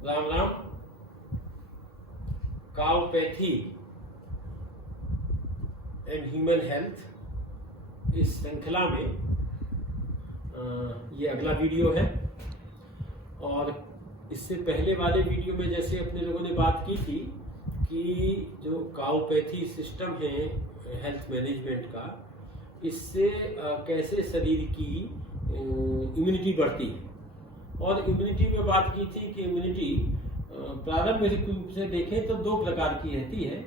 Ram Ram. Cowpathy and human health इस श्रृंखला में ये अगला वीडियो है। और इससे पहले वाले वीडियो में जैसे अपने लोगों ने बात की थी कि जो काउपैथी सिस्टम है हेल्थ मैनेजमेंट का, इससे कैसे शरीर की इम्यूनिटी बढ़ती है। और इम्यूनिटी में बात की थी कि इम्यूनिटी प्रारंभिक रूप से देखें तो दो प्रकार की रहती है,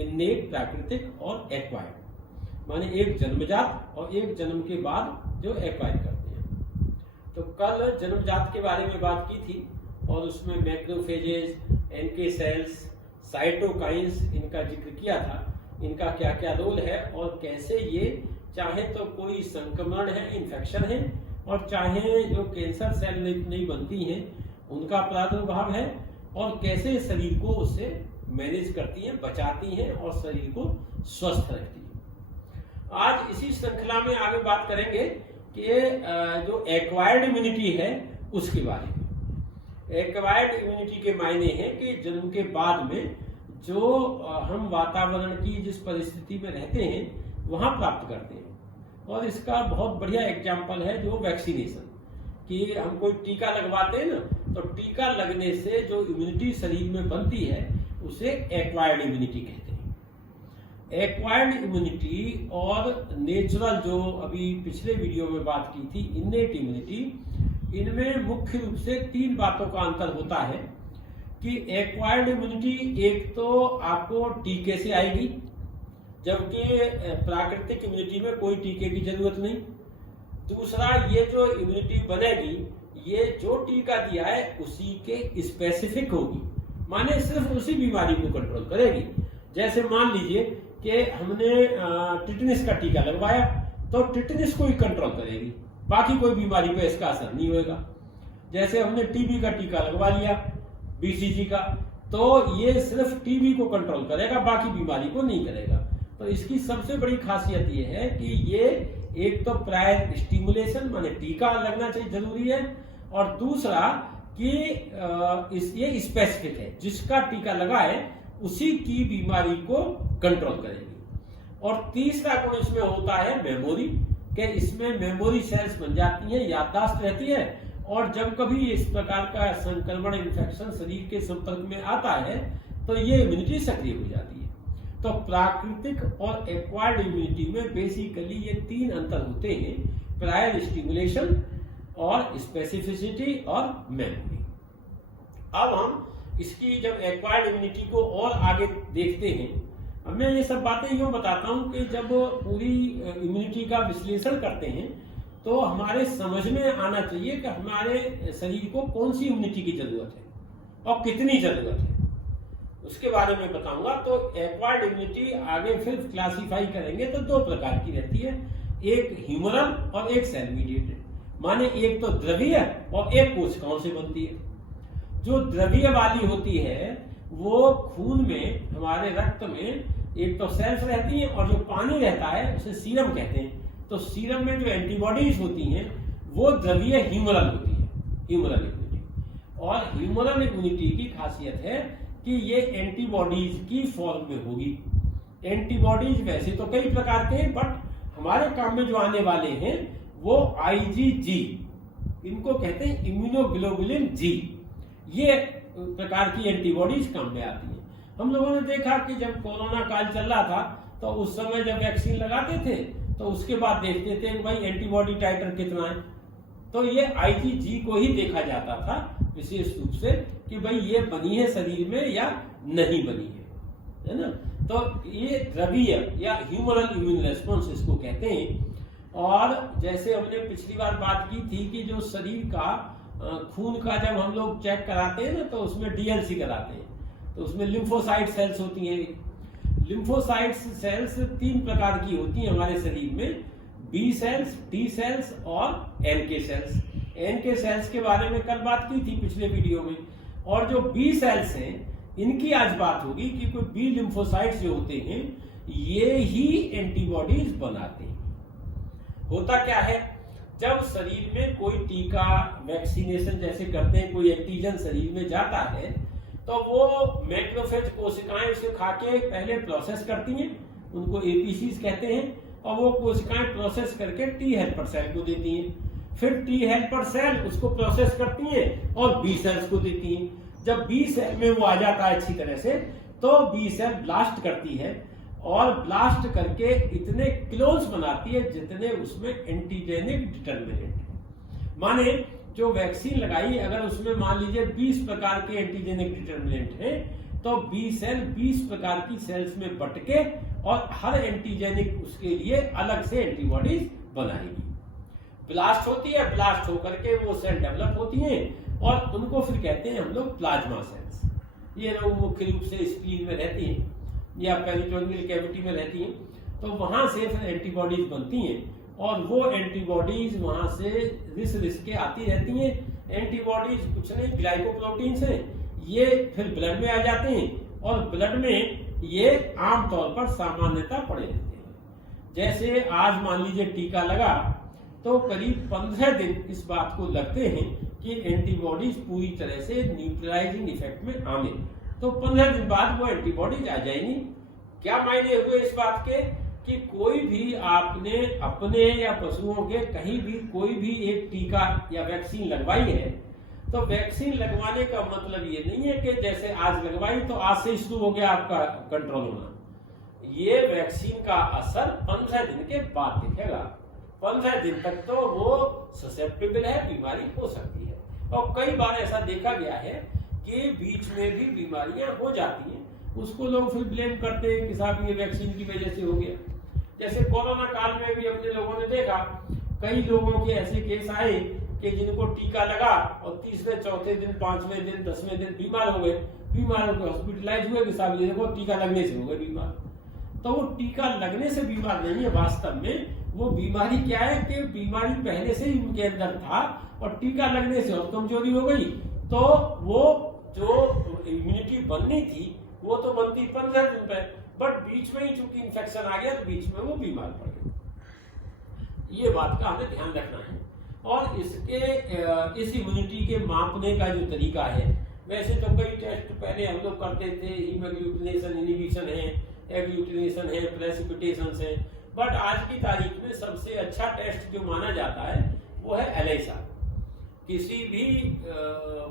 इन्नेट प्राकृतिक और एक्वायर्ड, माने एक जन्मजात और एक जन्म के बाद जो एक्वायर करते हैं। तो कल जन्मजात के बारे में बात की थी और उसमें मैक्रोफेजेस, एनके सेल्स, साइटोकाइंस इनका जिक्र किया था, इनका क्या क्या रोल है और कैसे ये चाहे तो कोई संक्रमण है, इन्फेक्शन है, और चाहे जो कैंसर सेल नहीं बनती हैं उनका प्रादुर्भाव है, और कैसे शरीर को उससे मैनेज करती हैं, बचाती हैं और शरीर को स्वस्थ रखती हैं। आज इसी श्रृंखला में आगे बात करेंगे कि जो एक्वायर्ड इम्यूनिटी है उसके बारे में। एक्वायर्ड इम्यूनिटी के मायने हैं कि जन्म के बाद में जो हम वातावरण की जिस परिस्थिति में रहते हैं वहां प्राप्त करते हैं। और इसका बहुत बढ़िया एग्जाम्पल है जो वैक्सीनेशन, कि हम कोई टीका लगवाते हैं ना, तो टीका लगने से जो इम्यूनिटी शरीर में बनती है उसे एक्वायर्ड इम्यूनिटी कहते हैं। एक्वायर्ड इम्यूनिटी और नेचुरल, जो अभी पिछले वीडियो में बात की थी, इन्नेट इम्यूनिटी, इनमें मुख्य रूप से तीन बातों का अंतर होता है कि एक्वायर्ड इम्यूनिटी एक तो आपको टीके से आएगी, जबकि प्राकृतिक इम्यूनिटी में कोई टीके की जरूरत नहीं। दूसरा, ये जो इम्यूनिटी बनेगी ये जो टीका दिया है उसी के स्पेसिफिक होगी, माने सिर्फ उसी बीमारी को कंट्रोल करेगी। जैसे मान लीजिए कि हमने टिटनिस का टीका लगवाया तो टिटनिस को ही कंट्रोल करेगी, बाकी कोई बीमारी पे इसका असर नहीं होगा। जैसे हमने टीबी का टीका लगवा लिया, बीसीजी का, तो ये सिर्फ टीबी को कंट्रोल करेगा, बाकी बीमारी को नहीं करेगा। तो इसकी सबसे बड़ी खासियत ये है कि ये एक तो प्रायर स्टिमुलेशन माने टीका लगना चाहिए, जरूरी है, और दूसरा कि ये स्पेसिफिक है, जिसका टीका लगा है उसी की बीमारी को कंट्रोल करेगी। और तीसरा गुण इसमें होता है मेमोरी, कि इसमें मेमोरी सेल्स बन जाती हैं, याददाश्त रहती है, और जब कभी इस प्रकार का संक्रमण, इन्फेक्शन शरीर के संपर्क में आता है तो ये इम्यूनिटी सक्रिय हो जाती है। तो प्राकृतिक और एक्वायर्ड इम्यूनिटी में बेसिकली ये तीन अंतर होते हैं, प्रायर स्टिमुलेशन और स्पेसिफिसिटी और मेमोरी। अब हम इसकी जब एक्वायर्ड इम्यूनिटी को और आगे देखते हैं, अब मैं ये सब बातें यूं बताता हूं कि जब पूरी इम्यूनिटी का विश्लेषण करते हैं तो हमारे समझ में आना चाहिए कि हमारे शरीर को कौन सी इम्यूनिटी की जरूरत है और कितनी जरूरत है, उसके बारे में बताऊंगा। तो एक्वायर्ड इम्यूनिटी आगे फिर क्लासिफाई करेंगे तो दो प्रकार की रहती है, एक ह्यूमरल और एक सेल मीडिएटेड, माने एक तो द्रवीय और एक कोशिकाओं से बनती है। जो द्रवीय वाली होती है वो खून में, हमारे रक्त में एक तो सेल्स रहती हैं और जो पानी रहता है उसे सीरम कहते हैं। तो सीरम में जो एंटीबॉडीज होती हैं वो द्रवीय ह्यूमरल होती है, ह्यूमरल इम्यूनिटी। और ह्यूमरल इम्यूनिटी की खासियत है कि ये एंटीबॉडीज की फॉर्म में होगी। एंटीबॉडीज वैसे तो कई प्रकार के हैं, बट हमारे काम में जो आने वाले हैं वो आईजीजी, इनको कहते हैं इम्यूनोग्लोबुलिन जी, ये प्रकार की एंटीबॉडीज काम में आती हैं। हम लोगों ने देखा कि जब कोरोना काल चल रहा था तो उस समय जब वैक्सीन लगाते थे तो उसके बाद देखते थे भाई एंटीबॉडी टाइटर कितना है, तो ये आईजीजी को ही देखा जाता था विशेष रूप से कि भाई ये बनी है शरीर में या नहीं बनी है ना। तो ये द्रवीय या ह्यूमरल इम्यून रेस्पॉन्स इसको कहते हैं। और जैसे हमने पिछली बार बात की थी कि जो शरीर का खून का जब हम लोग चेक कराते हैं ना तो उसमें डीएलसी कराते हैं, तो उसमें लिम्फोसाइट सेल्स होती हैं। लिम्फोसाइट सेल्स तीन प्रकार की होती हैं हमारे शरीर में, बी सेल्स, टी सेल्स और एनके सेल्स। एनके सेल्स के बारे में कल बात की थी पिछले वीडियो में। और जो बी सेल्स हैं इनकी आज बात होगी कि कोई बी लिम्फोसाइट्स जो होते हैं ये ही एंटीबॉडीज बनाते हैं। होता क्या है जब शरीर में कोई टीका वैक्सीनेशन जैसे करते हैं, कोई एंटीजन शरीर में जाता है तो वो मैक्रोफेज कोशिकाएं उसे खा के पहले प्रोसेस करती हैं, उनको एपीसीज कहते हैं, और वो कोशिकाएं प्रोसेस करके टी हेल्पर सेल को देती हैं। फिर टी हेल्पर सेल उसको प्रोसेस करती हैं और बी सेल्स को देती हैं। जब बी सेल में वो आ जाता है अच्छी तरह से तो बी सेल ब्लास्ट करती है और ब्लास्ट करके इतने क्लोन्स बनाती है जितने उसमें एंटीजेनिक डिटर्मिनेंट है। माने जो वैक्सीन लगाई अगर उसमें मान लीजिए 20 प्रकार के एंटीजेनिक डिटर्मिनेंट हैं तो बी सेल 20 प्रकार की सेल्स में बटके और हर एंटीजेनिक उसके लिए अलग से एंटीबॉडीज बनाएगी। ब्लास्ट होती है, ब्लास्ट होकर के वो सेल डेवलप होती हैं और उनको फिर कहते हैं हम लोग प्लाज्मा सेल्स। ये लोग मुख्य रूप से स्प्लीन में रहती हैं या पेरिटोनियल कैविटी में रहती हैं, तो वहां से फिर एंटीबॉडीज बनती हैं और वो एंटीबॉडीज वहां से रिस के आती रहती हैं। एंटीबॉडीज कुछ नहीं ग्लाइकोप्रोटीन्स हैं, ये फिर ब्लड में आ जाते हैं और ब्लड में ये आमतौर पर सामान्यता पड़े रहते हैं। जैसे आज मान लीजिए टीका लगा तो करीब 15 दिन इस बात को लगते हैं कि एंटीबॉडीज पूरी तरह से न्यूट्रलाइजिंग इफेक्ट में आने, तो 15 दिन बाद वो एंटीबॉडीज आ जाएंगी। क्या मायने हुए इस बात के कि कोई भी आपने अपने या पशुओं के कहीं भी कोई भी एक टीका या वैक्सीन लगवाई है तो वैक्सीन लगवाने का मतलब ये नहीं है कि जैसे आज लगवाई तो आज से शुरू हो गया आपका कंट्रोल होना। ये वैक्सीन का असर 15 दिन के बाद दिखेगा। 15 दिन तक तो वो ससेप्टेबल है, बीमारी हो सकती है और कई बार ऐसा देखा गया है कि बीच में भी बीमारियां हो जाती हैं, उसको लोग फिर ब्लेम करते हैं कि साहब ये वैक्सीन की वजह से हो गया। जैसे कोरोना काल में भी अपने लोगों ने देखा कई लोगों के ऐसे केस आए कि जिनको टीका लगा और तीसरे चौथे दिन 5वें दिन 10वें दिन बीमार हो गए, बीमार होकर हॉस्पिटलाइज हुए कि साहब ये देखो टीका लगने से हो गए बीमार। तो वो टीका लगने से बीमार नहीं है, वास्तव में वो बीमारी क्या है कि बीमारी पहले से ही उनके अंदर था और टीका लगने से और कमजोरी हो गई, तो वो जो इम्यूनिटी बननी थी वो तो बनती 15 दिन पे, बट बीच में ही चूंकि इन्फेक्शन आ गया तो बीच में वो बीमार पड़ गए। ये बात का हमें ध्यान रखना है। और इस इम्यूनिटी के मापने का जो तरीका है, वैसे तो कई टेस्ट पहले हम लोग करते थे, हीमोग्लूटिनेशन इनहिबिशन है, एग्लूटिनेशन है, प्रेसिपिटेशन है, बट आज की तारीख में सबसे अच्छा टेस्ट जो माना जाता है वो है एलिसा। किसी भी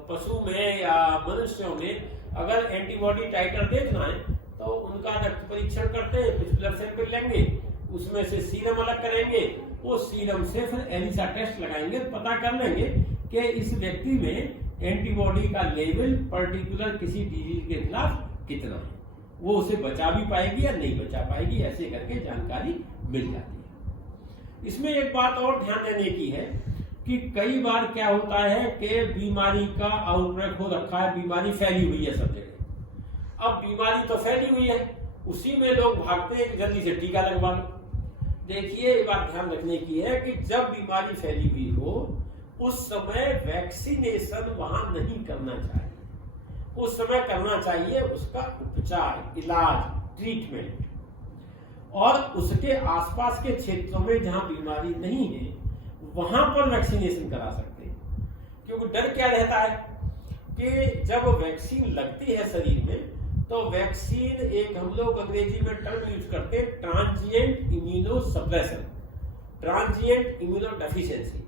पशु में या मनुष्यों में अगर एंटीबॉडी टाइटर देखना है तो उनका रक्त परीक्षण करते हैं, कुछ ब्लड सैंपल लेंगे, उसमें से सीरम अलग करेंगे, वो सीरम से फिर एलिसा टेस्ट लगाएंगे, पता कर लेंगे कि इस व्यक्ति में एंटीबॉडी का लेवल पर्टिकुलर किसी डिजीज के खिलाफ कितना है, वो उसे बचा भी पाएगी या नहीं बचा पाएगी, ऐसे करके जानकारी मिल जाती है। इसमें एक बात और ध्यान देने की है कि कई बार क्या होता है कि बीमारी का आउटब्रेक हो रखा है, बीमारी फैली हुई है सब जगह। अब बीमारी तो फैली हुई है, उसी में लोग भागते हैं कि जल्दी से टीका लगवा लो। देखिए ये बात ध्यान रखने की है कि जब बीमारी फैली हुई हो उस समय वैक्सीनेशन वहां नहीं करना चाहिए, उस समय करना चाहिए उसका उपचार, इलाज, ट्रीटमेंट, और उसके आसपास के क्षेत्रों में जहां बीमारी नहीं है वहां पर वैक्सीनेशन करा सकते हैं। क्योंकि डर क्या रहता है कि जब वैक्सीन लगती है शरीर में तो वैक्सीन एक हम लोग अंग्रेजी में टर्म यूज करते हैं transient immuno suppression, transient immuno deficiency.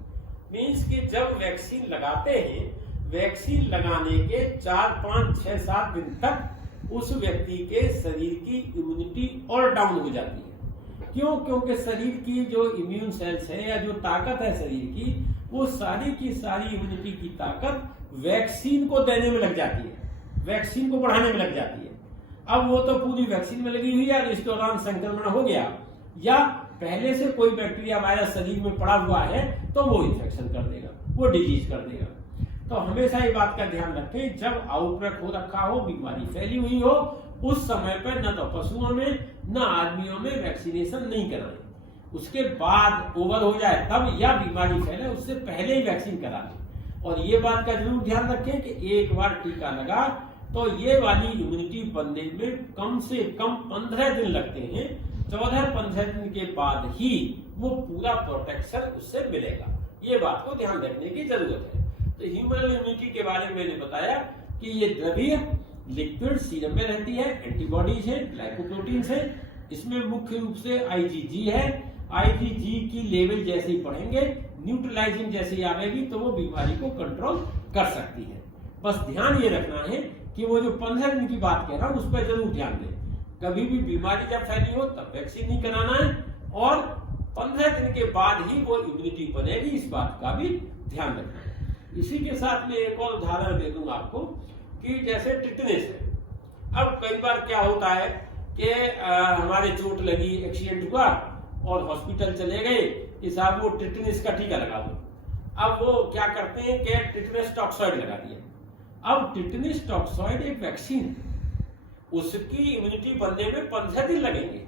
Means कि जब वैक्सीन लगाते हैं, वैक्सीन लगाने के 4, 5, 6, 7 दिन तक उस व्यक्ति के शरीर की इम्यूनिटी और डाउन हो जाती है। क्यों? क्योंकि शरीर की जो इम्यून सेल्स है या जो ताकत है शरीर की, वो सारी की सारी इम्यूनिटी की ताकत वैक्सीन को देने में लग जाती है, वैक्सीन को बढ़ाने में लग जाती है। अब वो तो पूरी वैक्सीन में लगी हुई है, इस दौरान संक्रमण हो गया या पहले से कोई बैक्टीरिया वायरस शरीर में पड़ा हुआ है तो वो इन्फेक्शन कर देगा, वो डिजीज कर देगा। तो हमेशा ये बात का ध्यान रखें, जब आउटब्रेक हो रखा हो, बीमारी फैली हुई हो, उस समय पर न तो पशुओं में न आदमियों में वैक्सीनेशन नहीं कराएं। उसके बाद ओवर हो जाए तब, या बीमारी फैले उससे पहले ही वैक्सीन करा लें। और ये बात का जरूर ध्यान रखें कि एक बार टीका लगा तो ये वाली इम्यूनिटी बनने में कम से कम 15 दिन लगते हैं। 14-15 दिन के बाद ही वो पूरा प्रोटेक्शन उससे मिलेगा। ये बात को ध्यान रखने की जरूरत है। तो ह्यूमरल इम्यूनिटी के बारे में मैंने बताया कि ये द्रवीय लिक्विड सीरम में रहती है, एंटीबॉडीज है, ग्लाइकोप्रोटीन्स है, इसमें मुख्य रूप से आईजीजी है। आईजीजी की लेवल जैसे ही बढ़ेंगे, न्यूट्रलाइजिंग जैसे ही आएगी तो वो बीमारी को कंट्रोल कर सकती है। बस ध्यान ये रखना है कि वो जो 15 दिन की बात कह रहा हूं उस पर जरूर ध्यान दें। कभी भी बीमारी जब फैली हो तब वैक्सीन नहीं कराना है, और 15 दिन के बाद ही वो इम्यूनिटी बनेगी, इस बात का भी ध्यान रखना है। इसी के साथ में एक और उदाहरण दे दूंगा आपको कि जैसे टिटनेस है। अब कई बार क्या होता है कि हमारे चोट लगी, एक्सीडेंट हुआ और हॉस्पिटल चले गए कि साहब वो टिटनेस का टीका लगा दो। अब वो क्या करते हैं कि टिटनेस टॉक्सॉइड लगा दिया। अब टिटनेस टॉक्सॉइड एक वैक्सीन है, उसकी इम्यूनिटी बनने में 15 दिन लगेंगे।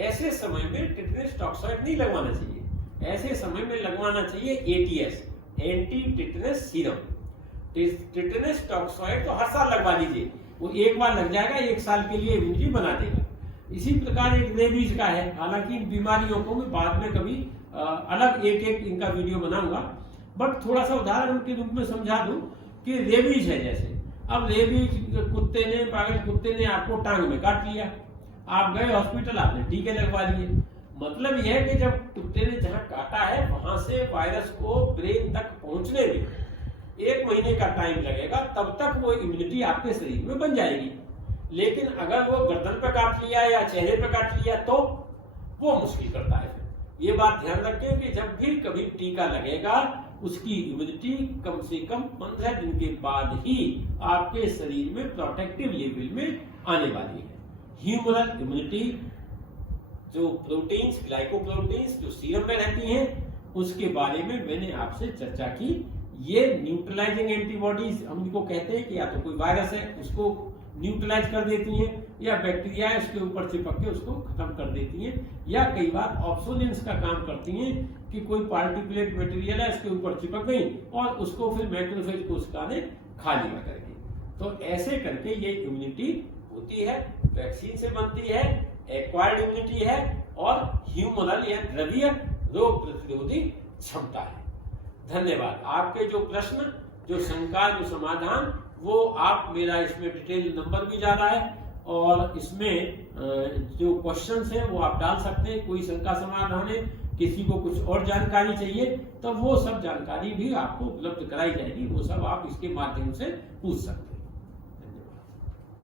ऐसे समय में टिटनेस टॉक्सॉइड नहीं लगवाना चाहिए, ऐसे समय में लगवाना चाहिए ATS, anti tetanus serum. Tetanus toxoid तो हर साल लगवा दीजिए, वो एक बार लग जाएगा, 1 साल के लिए इम्यूनिटी बना देगा। इसी प्रकार एक रेबीज का है, हालांकि इन बीमारियों को मैं बाद में कभी अलग एक इनका वीडियो बनाऊंगा, बट थोड़ा सा उदाहरण के रूप में समझा दूं कि रेबीज है जैसे। अब रेबीज कुत्ते ने, पागल कुत्ते ने आपको टांग में काट लिया, आप गए हॉस्पिटल, आपने टीके लगवा लिए। मतलब यह है कि जब कुत्ते ने जहां काटा है वहां से वायरस को ब्रेन तक पहुंचने में 1 महीने का टाइम लगेगा, तब तक वो इम्यूनिटी आपके शरीर में बन जाएगी। लेकिन अगर वो गर्दन पे काट लिया या चेहरे पे काट लिया तो वो मुश्किल करता है। ये बात ध्यान रखें कि जब भी कभी टीका लगेगा उसकी इम्यूनिटी कम से कम 15 दिन के बाद ही आपके शरीर में प्रोटेक्टिव लेवल में आने वाली है। ह्यूमरल इम्यूनिटी, जो प्रोटीन्स, ग्लाइकोप्रोटीन्स जो सीरम में रहती हैं, उसके बारे में मैंने आपसे चर्चा की। ये न्यूट्रलाइजिंग एंटीबॉडीज हम इनको कहते हैं कि या तो कोई वायरस है उसको न्यूट्रलाइज कर देती हैं, या बैक्टीरिया है उसके ऊपर चिपक के उसको खत्म कर देती हैं, या कई बार ऑब्सोलेंस का काम करती हैं कि कोई पार्टिकुलेट मटेरियल है उसके ऊपर चिपक गई और उसको फिर मैक्रोफेज कोशिका ने खा लिया करके। तो ऐसे करके ये इम्यूनिटी होती है, वैक्सीन से बनती है, एक्वायर्ड इम्यूनिटी है, और ह्यूमरल या द्रवीय रोग प्रतिरोधी क्षमता है। धन्यवाद। आपके जो प्रश्न, जो शंका, जो समाधान, वो आप मेरा इसमें डिटेल नंबर भी जा रहा है और इसमें जो क्वेश्चंस हैं वो आप डाल सकते हैं। कोई शंका समाधान है, किसी को कुछ और जानकारी चाहिए तो वो सब जानकारी भी आपको उपलब्ध कराई जाएगी, वो सब आप इसके माध्यम से पूछ सकते हैं।